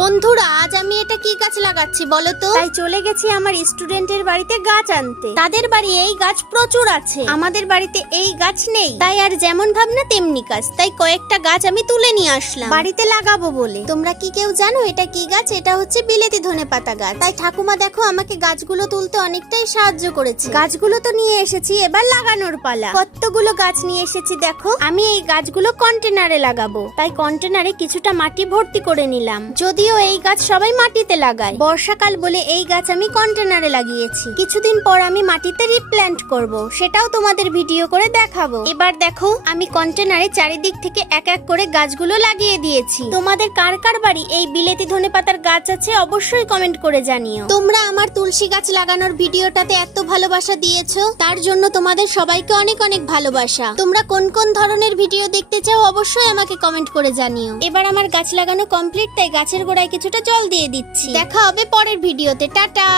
বন্ধুরা, আজ আমি এটা কি গাছ লাগাচ্ছি বলো তো? তাই চলে গেছি আমার স্টুডেন্টের বাড়িতে গাছ আনতে। তাদের বাড়ি এই গাছ প্রচুর আছে, আমাদের বাড়িতে এই গাছ নেই, তাই আর যেমন ভাবনা তেমনি কাজ। তাই কয়েকটা গাছ আমি তুলে নিয়ে আসলাম বাড়িতে লাগাবো বলে। তোমরা কি কেউ জানো এটা কি গাছ? এটা হচ্ছে বিলেতি ধনেপাতা গাছ। তাই ঠাকুমা দেখো আমাকে গাছগুলো তুলতে অনেকটাই সাহায্য করেছে। গাছগুলো তো নিয়ে এসেছি, এবার লাগানোর পালা। কতগুলো গাছ নিয়ে এসেছি দেখো। আমি এই গাছগুলো কন্টেনারে লাগাবো, তাই কন্টেনারে কিছুটা মাটি ভর্তি করে নিলাম। যদিও এই গাছ সবাই মাটিতে লাগায়, বর্ষাকাল বলে এই গাছ আমি কন্টেনারে লাগিয়েছি। কিছুদিন পর আমি মাটিতে রিপ্ল্যান্ট করব, সেটাও তোমাদের ভিডিও করে দেখাবো। এবার দেখো আমি কন্টেনারে চারিদিক থেকে এক এক করে গাছগুলো লাগিয়ে দিয়েছি। তোমাদের কার কার বাড়ি এই বিলেতি ধনেপাতার গাছ আছে অবশ্যই কমেন্ট করে জানিও। তোমরা আমার তুলসী গাছ লাগানোর ভিডিওটাতে এত ভালোবাসা দিয়েছো, তার জন্য তোমাদের সবাইকে অনেক অনেক ভালোবাসা। তোমরা কোন কোন ধরনের ভিডিও দেখতে চাও অবশ্যই আমাকে কমেন্ট করে জানিও। এবার আমার গাছ লাগানো কমপ্লিট, তাই গাছের গোড়ায় কিছুটা জল দিয়ে দিচ্ছি। দেখা হবে পরের ভিডিওতে। টাটা।